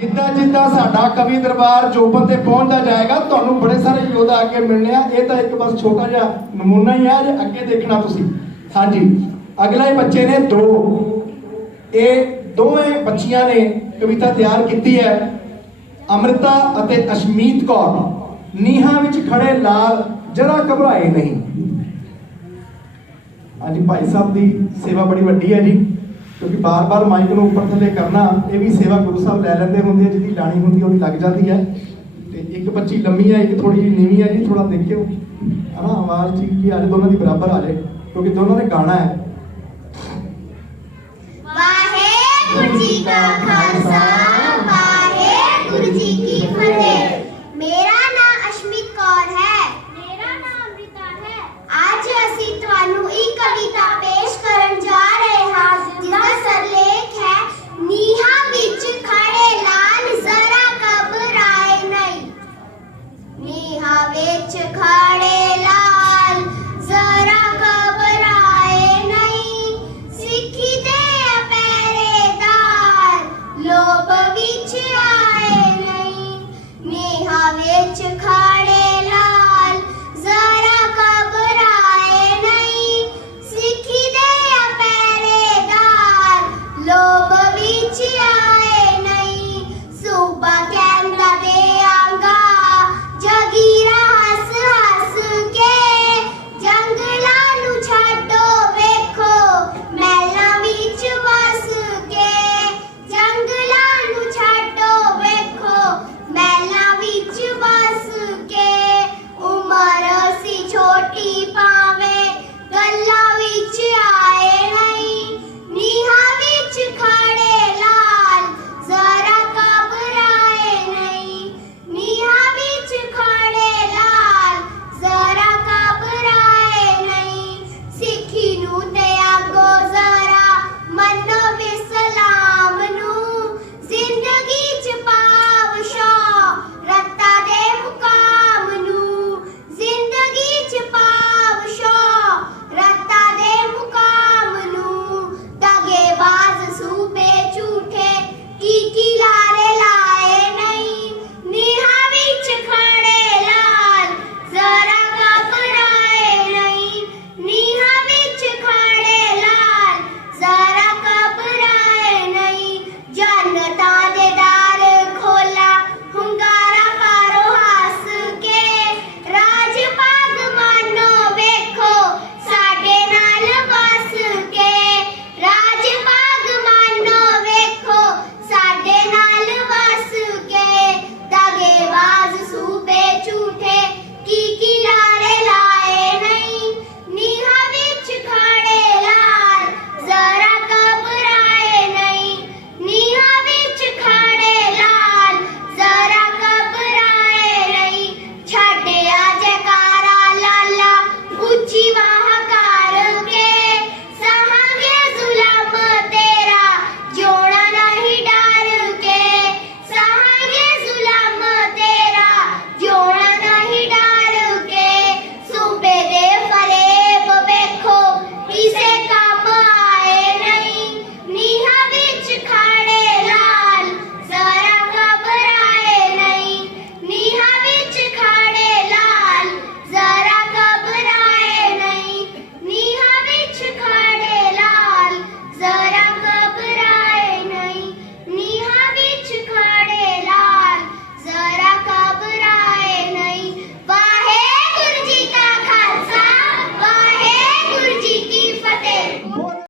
ਜਿੱਦਾਂ ਜਿੱਦਾਂ ਸਾਡਾ ਕਵੀ ਦਰਬਾਰ ਜੋਬਨ ਤੇ ਪਹੁੰਚਦਾ ਜਾਏਗਾ, ਤੁਹਾਨੂੰ ਬੜੇ ਸਾਰੇ ਯੋਧਾ ਅੱਗੇ ਮਿਲਣੇ ਆ। ਇਹ ਤਾਂ ਇੱਕ ਬਸ ਛੋਟਾ ਜਿਹਾ ਨਮੂਨਾ ਹੀ ਆ, ਜੇ ਅੱਗੇ ਦੇਖਣਾ ਤੁਸੀਂ। ਹਾਂਜੀ, ਅਗਲੇ ਬੱਚੇ ਨੇ ਦੋ। ਇਹ ਦੋਵੇਂ ਬੱਚੀਆਂ ਨੇ ਕਵਿਤਾ ਤਿਆਰ ਕੀਤੀ ਹੈ। ਅੰਮ੍ਰਿਤਾ ਅਤੇ ਅਸ਼ਮੀਤ ਕੌਰ। ਨੀਹਾਂ ਵਿੱਚ ਖੜੇ ਲਾਲ, ਜਰਾ ਘਬਰਾਏ ਨਹੀਂ। ਹਾਂਜੀ, ਭਾਈ ਸਾਹਿਬ ਦੀ ਸੇਵਾ ਬੜੀ ਵੱਡੀ ਹੈ ਜੀ। ਕਿਉਂਕਿ ਬਾਰ-ਬਾਰ ਮਾਈਕ ਨੂੰ ਉੱਪਰ ਥੱਲੇ ਕਰਨਾ, ਇਹ ਵੀ ਸੇਵਾ ਗੁਰੂ ਸਾਹਿਬ ਲੈ ਲੈਂਦੇ ਹੁੰਦੇ ਆ, ਜਿਹਦੀ ਲਾਣੀ ਹੁੰਦੀ ਉਹਦੀ ਲੱਗ ਜਾਂਦੀ ਹੈ ਤੇ ਇੱਕ ਬੱਚੀ ਲੰਮੀ ਹੈ ਇੱਕ ਥੋੜੀ ਜਿਹੀ ਨੀਵੀਂ ਹੈ ਜੀ ਥੋੜਾ ਦੇਖਿਓ। ਹਨਾ ਆਵਾਜ਼ ਠੀਕ ਕੀ ਆ ਜੇ ਦੋਨਾਂ ਦੀ ਬਰਾਬਰ ਆ ਜੇ, ਕਿਉਂਕਿ ਦੋਨਾਂ ਨੇ ਗਾਣਾ ਹੈ। ਵਾਹਿਗੁਰੂ ਜੀ ਕਾ ਖਾਲਸਾ, ਵਾਹਿਗੁਰੂ ਜੀ ਕੀ ਫਤਿਹ। ਮੇਰਾ 健康